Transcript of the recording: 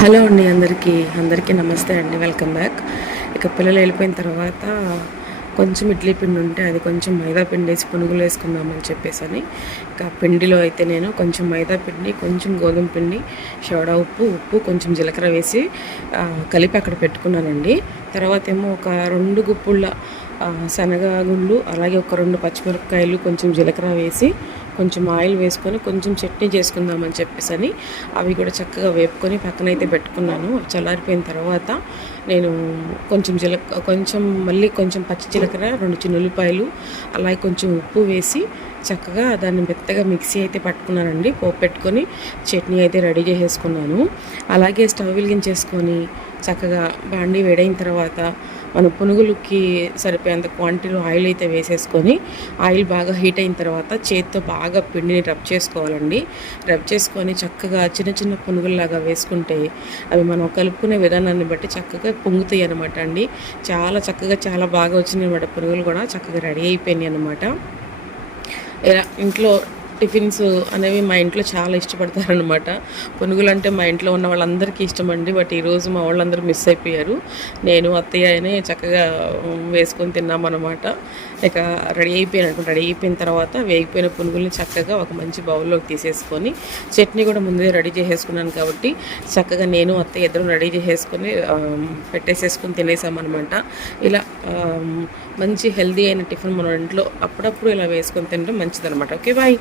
Hello అండి, అందరికీ నమస్తే అండి. Welcome back. ఇక పిల్లలు వెళ్ళిపోయిన తర్వాత కొంచెం ఇడ్లీ పిండి ఉంటే అది కొంచెం మైదా పిండి వేసి పునుగులు వేసుకుందామని చెప్పేసి ఇక పిండిలో అయితే నేను కొంచెం మైదా పిండి, కొంచెం గోధుమ పిండి, సోడా ఉప్పు, కొంచెం జీలకర్ర వేసి కలిపి అక్కడ పెట్టుకున్నానండి. తర్వాత ఏమో ఒక 2 గుప్పుళ్ళ శనగగుళ్ళు, అలాగే ఒక 2 పచ్చిమిరపకాయలు, కొంచెం జీలకర్ర వేసి కొంచెం ఆయిల్ వేసుకొని కొంచెం చట్నీ చేసుకుందామని చెప్పేసి అవి కూడా చక్కగా వేపుకొని పక్కనైతే పెట్టుకున్నాను. చల్లారిపోయిన తర్వాత నేను కొంచెం మళ్ళీ కొంచెం పచ్చి జీలకర్ర, 2 చిన్న ఉల్లిపాయలు, అలాగే కొంచెం ఉప్పు వేసి చక్కగా దాన్ని మెత్తగా మిక్సీ అయితే పట్టుకున్నానండి. పోపు పెట్టుకొని చట్నీ అయితే రెడీ చేసేసుకున్నాను. అలాగే స్టవ్ వెలిగించేసుకొని చక్కగా బాండీ వేడైన తర్వాత మన పునుగులకి సరిపోయేంత క్వాంటిటీలో ఆయిల్ అయితే వేసేసుకొని ఆయిల్ బాగా హీట్ అయిన తర్వాత చేత్తో బాగా పిండిని రబ్ చేసుకోవాలండి. రబ్ చేసుకొని చక్కగా చిన్న చిన్న పునుగుల్లాగా వేసుకుంటే అవి మనం కలుపుకునే విధానాన్ని బట్టి చక్కగా పొంగుతాయి అనమాట అండి. చాలా చక్కగా చాలా బాగా వచ్చినాయి అనమాట. పునుగులు కూడా చక్కగా రెడీ అయిపోయినాయి అనమాట. ఇలా ఇంట్లో టిఫిన్స్ అనేవి మా ఇంట్లో చాలా ఇష్టపడతారనమాట. పునుగులు అంటే మా ఇంట్లో ఉన్న వాళ్ళందరికీ ఇష్టమండి. బట్ ఈరోజు మా వాళ్ళందరూ మిస్ అయిపోయారు. నేను అత్తయ్య అయినా చక్కగా వేసుకొని తిన్నామన్నమాట. ఇక రెడీ అయిపోయిన తర్వాత వేగిపోయిన పునుగుల్ని చక్కగా ఒక మంచి బౌల్లోకి తీసేసుకొని చట్నీ కూడా ముందే రెడీ చేసేసుకున్నాను కాబట్టి చక్కగా నేను అత్తయ్య ఇద్దరు రెడీ చేసేసుకొని పెట్టేసేసుకొని తినేసామన్నమాట. ఇలా మంచి హెల్దీ అయిన టిఫిన్ మన ఇంట్లో అప్పుడప్పుడు ఇలా వేసుకొని తినడం మంచిదన్నమాట. Okay, bye.